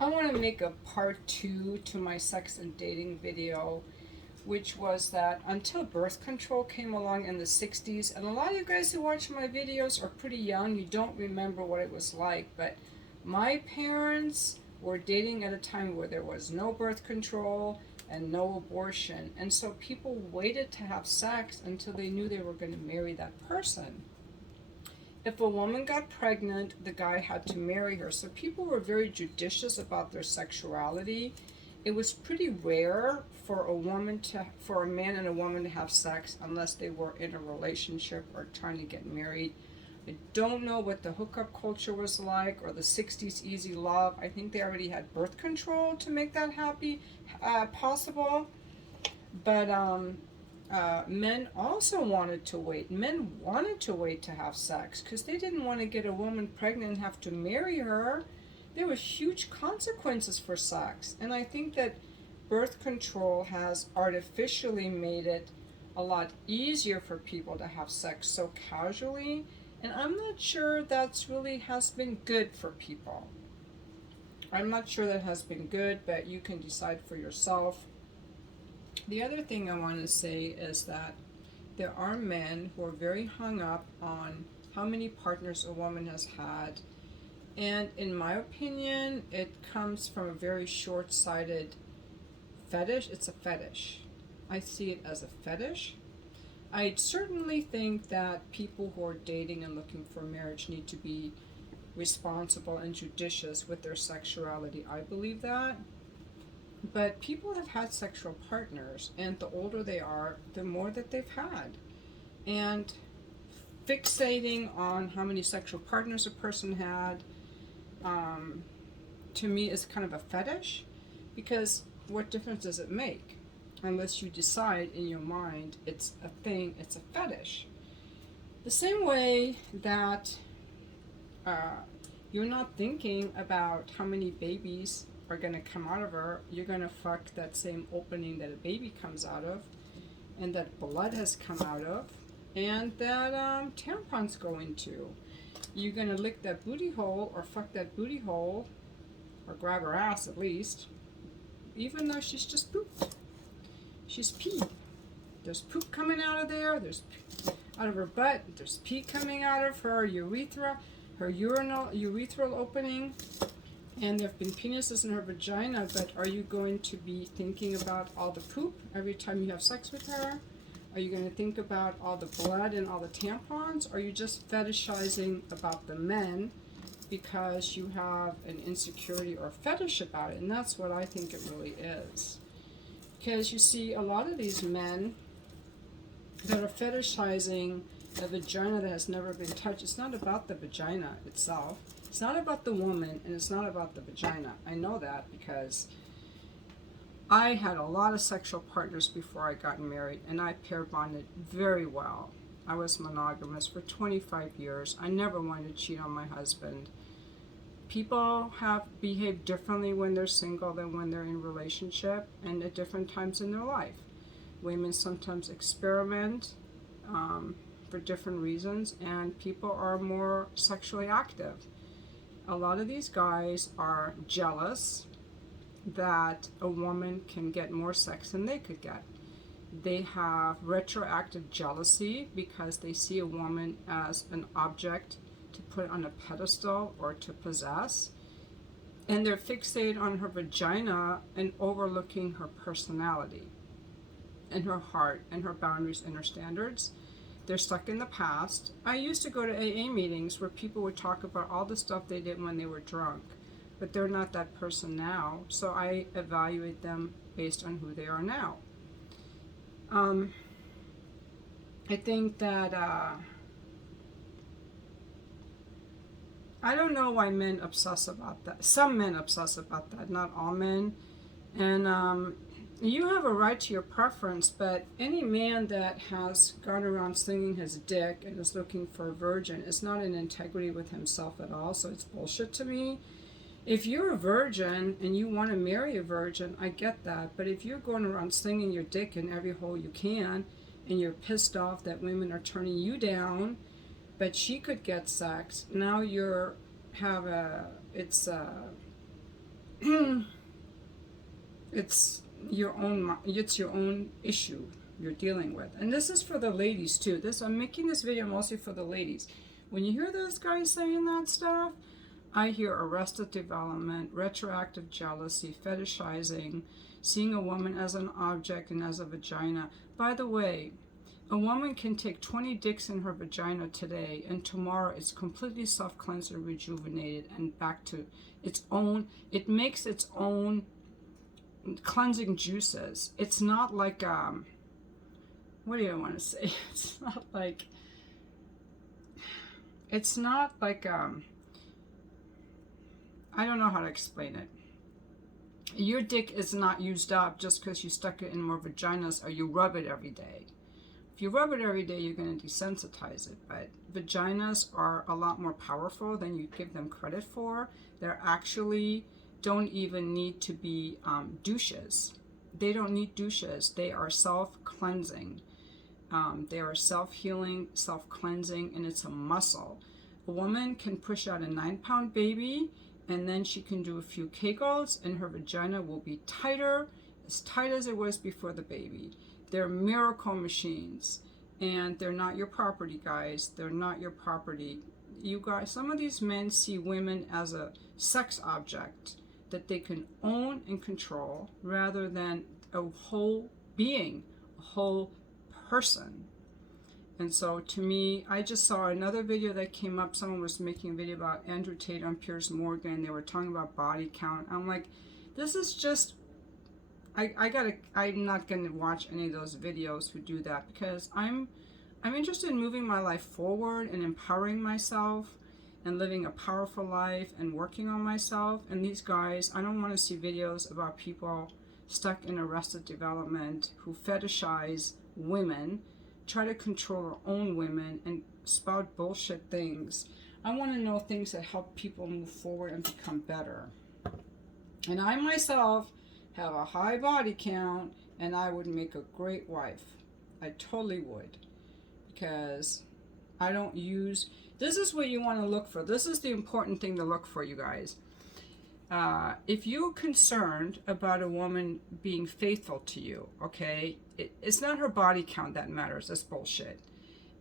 I want to make a part two to my sex and dating video, which was that until birth control came along in the 60s, and a lot of you guys who watch my videos are pretty young, you don't remember what it was like, but my parents were dating at a time where there was no birth control and no abortion, and so people waited to have sex until they knew they were going to marry that person. If a woman got pregnant, the guy had to marry her. So people were very judicious about their sexuality. It was pretty rare for for a man and a woman to have sex unless they were in a relationship or trying to get married. I don't know what the hookup culture was like or the 60s easy love. I think they already had birth control to make that possible. But men also wanted to wait. Men wanted to wait to have sex because they didn't want to get a woman pregnant and have to marry her. There were huge consequences for sex. And I think that birth control has artificially made it a lot easier for people to have sex so casually. And I'm not sure that's really has been good for people. I'm not sure that has been good, but you can decide for yourself. The other thing I want to say is that there are men who are very hung up on how many partners a woman has had. And in my opinion, it comes from a very short sighted fetish. It's a fetish. I see it as a fetish. I certainly think that people who are dating and looking for marriage need to be responsible and judicious with their sexuality. I believe that. But people have had sexual partners, and the older they are, the more that they've had. And fixating on how many sexual partners a person had, um, to me, is kind of a fetish, because what difference does it make? Unless you decide in your mind it's a thing, it's a fetish. The same way that uh, you're not thinking about how many babies are going to come out of her, you're going to fuck that same opening that a baby comes out of, and that blood has come out of, and that tampons go into. You're going to lick that booty hole or fuck that booty hole, or grab her ass at least, even though she's just pooped. She's peed. There's poop coming out of there, there's out of her butt, there's pee coming out of her urethra, her urethral opening, and there have been penises in her vagina, but are you going to be thinking about all the poop every time you have sex with her? Are you going to think about all the blood and all the tampons? Or are you just fetishizing about the men because you have an insecurity or fetish about it? And that's what I think it really is. Because you see, a lot of these men that are fetishizing a vagina that has never been touched, it's not about the vagina itself. It's not about the woman, and it's not about the vagina. I know that because I had a lot of sexual partners before I got married, and I pair bonded very well. I was monogamous for 25 years. I never wanted to cheat on my husband. People have behaved differently when they're single than when they're in a relationship and at different times in their life. Women sometimes experiment for different reasons, and people are more sexually active. A lot of these guys are jealous that a woman can get more sex than they could get. They have retroactive jealousy because they see a woman as an object to put on a pedestal or to possess. And they're fixated on her vagina and overlooking her personality and her heart and her boundaries and her standards. They're stuck in the past. I used to go to AA meetings where people would talk about all the stuff they did when they were drunk, but they're not that person now, so I evaluate them based on who they are now. I think that I don't know why men obsess about that. Some men obsess about that, not all men. And you have a right to your preference, but any man that has gone around slinging his dick and is looking for a virgin is not in integrity with himself at all, so it's bullshit to me. If you're a virgin and you want to marry a virgin, I get that, but if you're going around slinging your dick in every hole you can, and you're pissed off that women are turning you down, but she could get sex, now you're have a, it's it's your own issue you're dealing with. And this is for the ladies too. I'm making this video mostly for the ladies. When you hear those guys saying that stuff, I hear arrested development, retroactive jealousy, fetishizing, seeing a woman as an object and as a vagina. By the way, a woman can take 20 dicks in her vagina today, and tomorrow it's completely self-cleansed and rejuvenated and back to its own. It makes its own cleansing juices. It's not like, what do I want to say? It's not like, I don't know how to explain it. Your dick is not used up just because you stuck it in more vaginas or you rub it every day. If you rub it every day, you're going to desensitize it. But vaginas are a lot more powerful than you give them credit for. They're actually don't even need to be douches. They don't need douches. They are self-cleansing. They are self-healing, self-cleansing, and it's a muscle. A woman can push out a 9-pound baby, and then she can do a few Kegels, and her vagina will be tighter, as tight as it was before the baby. They're miracle machines, and they're not your property, guys. They're not your property. You guys, some of these men see women as a sex object that they can own and control rather than a whole being, a whole person. And so to me, I just saw another video that came up. Someone was making a video about Andrew Tate on Piers Morgan. They were talking about body count. I'm like, this is just, I'm not going to watch any of those videos who do that, because I'm interested in moving my life forward and empowering myself and living a powerful life and working on myself. And these guys, I don't want to see videos about people stuck in arrested development who fetishize women, try to control their own women, and spout bullshit things. I want to know things that help people move forward and become better. And I myself have a high body count, and I would make a great wife. I totally would, because I don't use, this is what you want to look for. This is the important thing to look for, you guys. If you're concerned about a woman being faithful to you, okay, it's not her body count that matters. That's bullshit.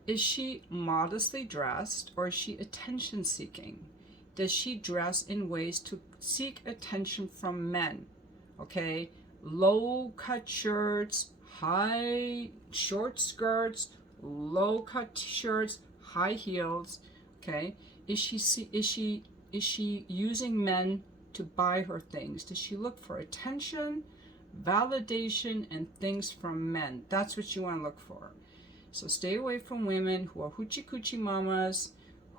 Is she modestly dressed, or is she attention seeking? Does she dress in ways to seek attention from men? Okay, low cut shirts, high short skirts, low cut shirts, high heels. Okay, is she using men to buy her things? Does she look for attention, validation, and things from men? That's what you want to look for. So stay away from women who are hoochie coochie mamas,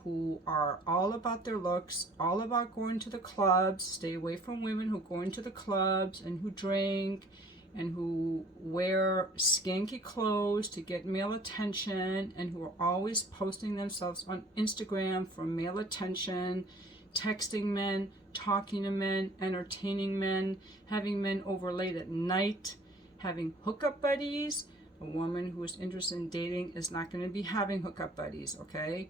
who are all about their looks, all about going to the clubs. Stay away from women who go into the clubs and who drink and who wear skanky clothes to get male attention, and who are always posting themselves on Instagram for male attention, texting men, talking to men, entertaining men, having men over late at night, having hookup buddies. A woman who is interested in dating is not going to be having hookup buddies, okay?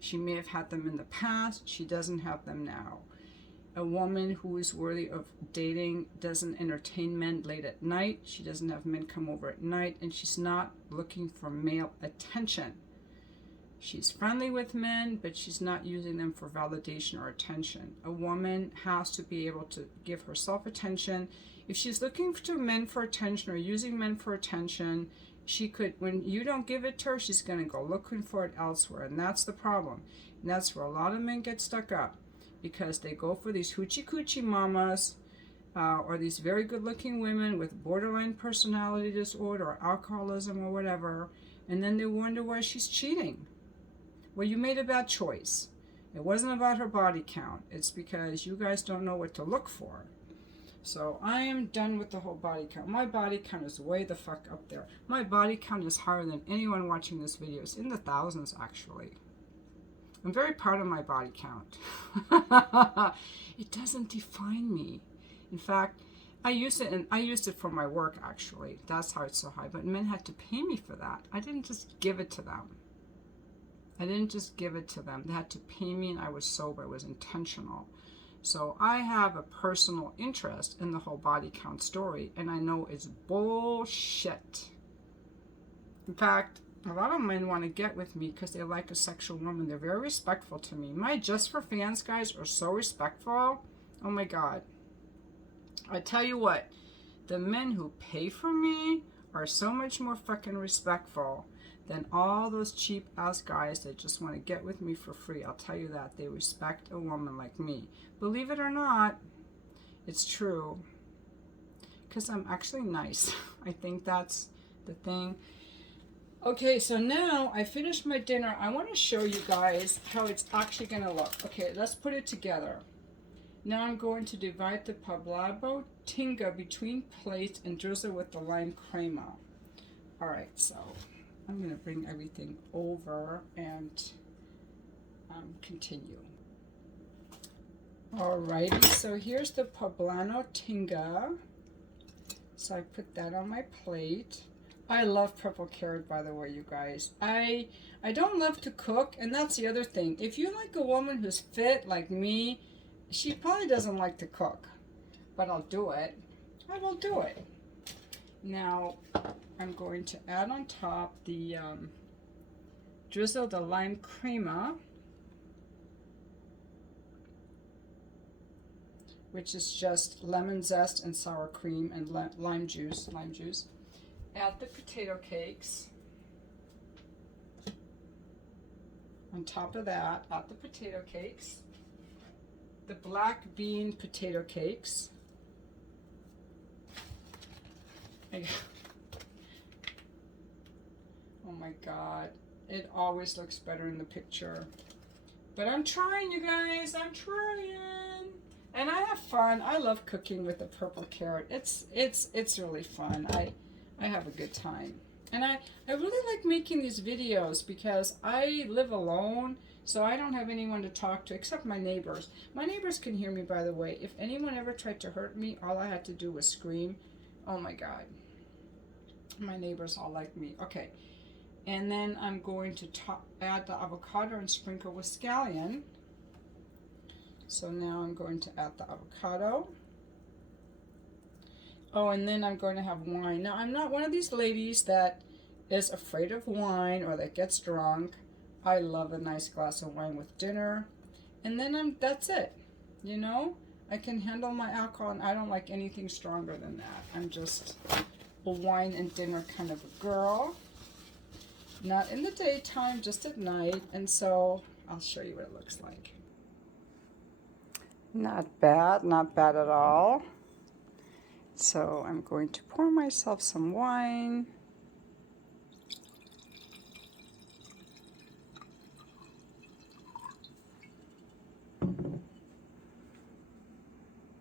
She may have had them in the past. She doesn't have them now. A woman who is worthy of dating doesn't entertain men late at night. She doesn't have men come over at night, and she's not looking for male attention. She's friendly with men, but she's not using them for validation or attention. A woman has to be able to give herself attention. If she's looking to men for attention or using men for attention, she could, when you don't give it to her, she's going to go looking for it elsewhere. And that's the problem. And that's where a lot of men get stuck up, because they go for these hoochie coochie mamas, or these very good looking women with borderline personality disorder or alcoholism or whatever. And then they wonder why she's cheating. Well, you made a bad choice. It wasn't about her body count. It's because you guys don't know what to look for. So I am done with the whole body count. My body count is way the fuck up there. My body count is higher than anyone watching this video. It's in the thousands, actually. I'm very proud of my body count. It doesn't define me. In fact, I used it, and I used it for my work, actually. That's how it's so high. But men had to pay me for that. I didn't just give it to them. They had to pay me, and I was sober. It was intentional. So I have a personal interest in the whole body count story, and I know it's bullshit. In fact, a lot of men want to get with me because they like a sexual woman. They're very respectful to me. My Just for Fans guys are so respectful. Oh my God. I tell you what, the men who pay for me are so much more fucking respectful than all those cheap ass guys that just want to get with me for free. I'll tell you that. They respect a woman like me. Believe it or not, it's true. Because I'm actually nice. I think that's the thing. Okay, so now I finished my dinner. I want to show you guys how it's actually going to look. Okay, let's put it together. Now I'm going to divide the poblano tinga between plates and drizzle with the lime crema. Alright, so I'm going to bring everything over and continue. Alrighty, so here's the poblano tinga. So I put that on my plate. I love purple carrot, by the way, you guys. I don't love to cook, and that's the other thing. If you like a woman who's fit like me, she probably doesn't like to cook, but I'll do it. I will do it. Now, I'm going to add on top the drizzle the lime crema, which is just lemon zest and sour cream and lime juice. Add the potato cakes. On top of that, add the potato cakes. The black bean potato cakes. Oh my God. It always looks better in the picture. But I'm trying, you guys. I'm trying. And I have fun. I love cooking with the purple carrot. It's really fun. I have a good time. And I really like making these videos because I live alone, so I don't have anyone to talk to except my neighbors. My neighbors can hear me, by the way. If anyone ever tried to hurt me, all I had to do was scream. Oh my God. My neighbors all like me. Okay. And then I'm going to add the avocado and sprinkle with scallion. So now I'm going to add the avocado. Oh, and then I'm going to have wine. Now, I'm not one of these ladies that is afraid of wine or that gets drunk. I love a nice glass of wine with dinner. And then that's it. You know, I can handle my alcohol, and I don't like anything stronger than that. I'm just a wine and dinner kind of a girl. Not in the daytime, just at night. And so I'll show you what it looks like. Not bad at all. So I'm going to pour myself some wine.